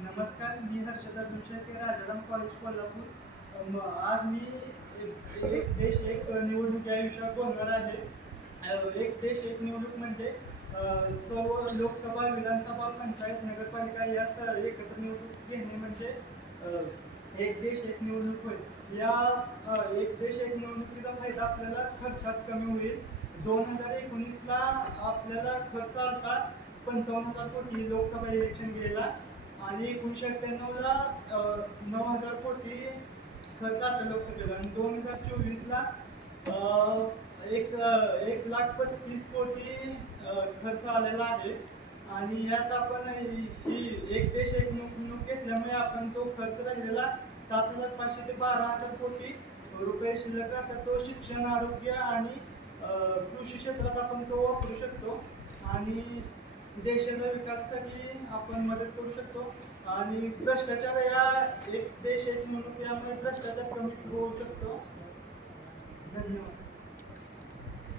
नमस्कार, मी हर्षद अर्जुन शेळके, राजाराम कॉलेज कोल्हापूर. आज मी एक देश एक निवडणूक या विषयावर बोलणार आहे. एक देश एक निवडणूक म्हणजे सर्व लोकसभा, विधानसभा, पंचायत, नगरपालिका या एकत्र निवडणूक घेणे म्हणजे एक देश एक निवडणूक होईल. या एक देश एक निवडणुकीचा फायदा आपल्याला खर्चात कमी होईल. 2019ला आपल्याला खर्च आला 55,000 कोटी लोकसभा इलेक्शन घ्यायला, आणि 1998ला 9,000 कोटी खर्च आता लोकसभेला, आणि 2024ला 1,35,00,000 खर्च आलेला आहे. आणि यात आपण ही एक देश एक निवडणूक घेतल्यामुळे आपण तो खर्च राहिलेला 7,500 ते 12,000 कोटी रुपये शिल्लक राहतात. तो शिक्षण, आरोग्य आणि कृषी क्षेत्रात आपण तो वापरू शकतो, आणि देशाच्या विकासासाठी आपण मदत करू शकतो. आणि भ्रष्टाचार या एक देश एक निवडणूक यामुळे भ्रष्टाचार कमी होऊ शकतो. धन्यवाद.